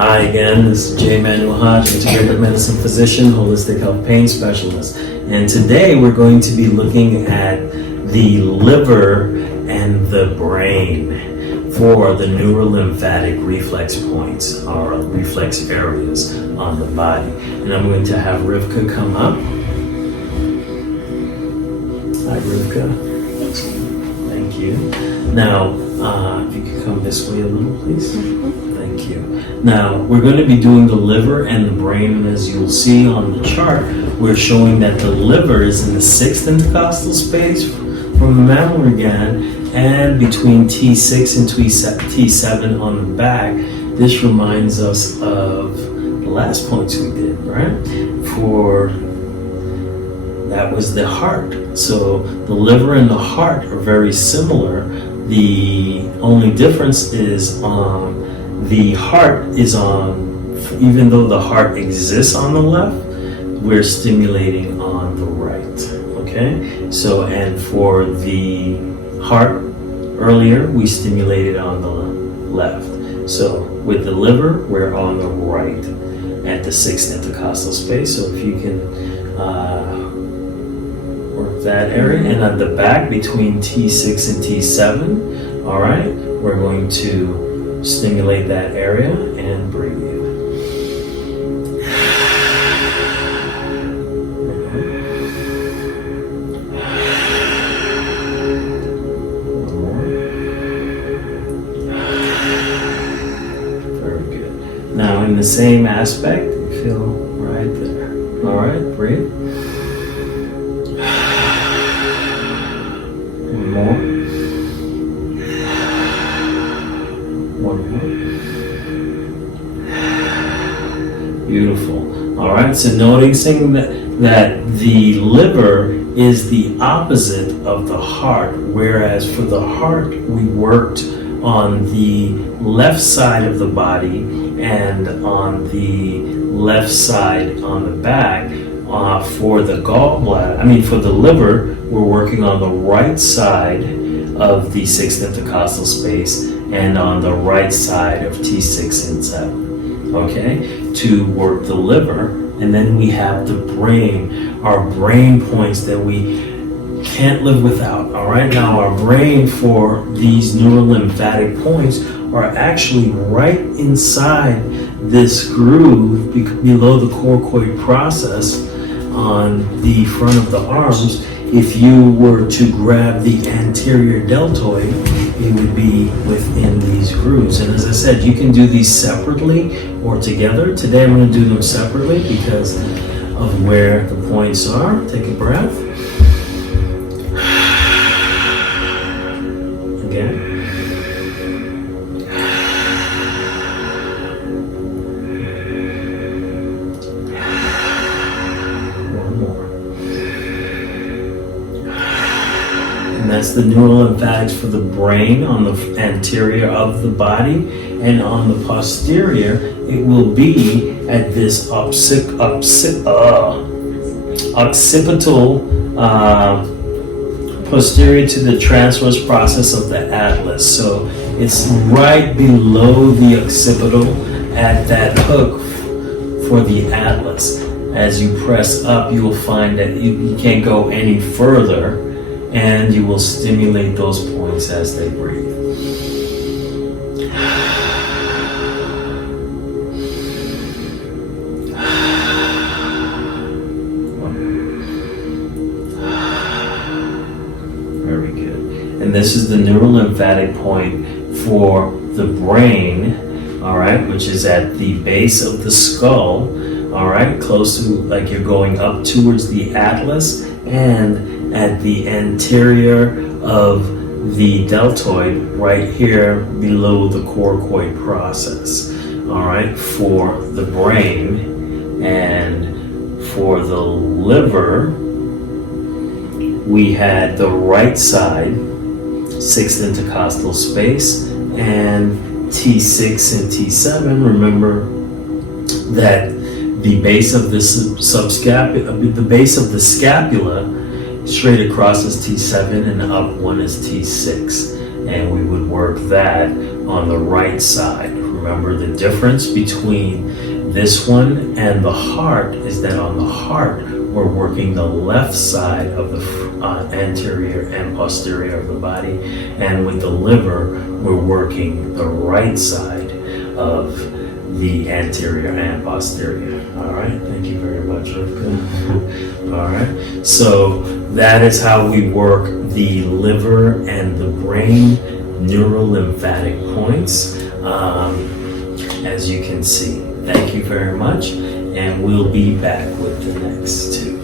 Hi again, this is J. Manuel Hodge, integrative medicine physician, holistic health pain specialist. And today we're going to be looking at the liver and the brain for the neurolymphatic reflex points, or reflex areas on the body. And I'm going to have Rivka come up. Hi, Rivka. Thank you. Now, if you could come this way a little, please. Thank you. Now, we're going to be doing the liver and the brain, and as you'll see on the chart, we're showing that the liver is in the 6th intercostal space from the mammary gland and between T6 and T7 on the back. This reminds us of the last points we did, right? That was the heart. So the liver and the heart are very similar. The only difference is the heart is on, even though the heart exists on the left, we're stimulating on the right, okay? So, and for the heart earlier, we stimulated on the left. So with the liver, we're on the right at the 6th intercostal space. So if you can work that area, and at the back between T6 and T7, all right, we're going to stimulate that area and breathe. One more. Very good. Now in the same aspect, you feel right there. All right, breathe. One more. Beautiful. All right, so noticing that the liver is the opposite of the heart, whereas for the heart, we worked on the left side of the body and on the left side on the back. For the gallbladder, for the liver, we're working on the right side of the 6th intercostal space and on the right side of T6 and 7, okay, to work the liver. And then we have the brain, our brain points that we can't live without, all right? Now, our brain for these neurolymphatic points are actually right inside this groove below the coracoid process on the front of the arms. If you were to grab the anterior deltoid, it would be within these grooves. And as I said, you can do these separately or together. Today I'm going to do them separately because of where the points are. Take a breath. Again. That's the neurolymphatic for the brain on the anterior of the body, and on the posterior, it will be at this occipital, posterior to the transverse process of the atlas. So it's right below the occipital at that hook for the atlas. As you press up, you will find that you can't go any further, and you will stimulate those points as they breathe. Very good. And this is the neurolymphatic point for the brain, all right, which is at the base of the skull, all right, close to, like you're going up towards the atlas, and at the anterior of the deltoid, right here below the coracoid process, all right, for the brain. And for the liver, we had the right side, 6th intercostal space, and T6 and T7. Remember that the base of the base of the scapula straight across is T7 and up one is T6, and we would work that on the right side. Remember, the difference between this one and the heart is that on the heart, we're working the left side of the anterior and posterior of the body, and with the liver, we're working the right side of the anterior and posterior. All right, thank you very much, Rivka. All right, so that is how we work the liver and the brain neurolymphatic points, as you can see. Thank you very much, and we'll be back with the next two.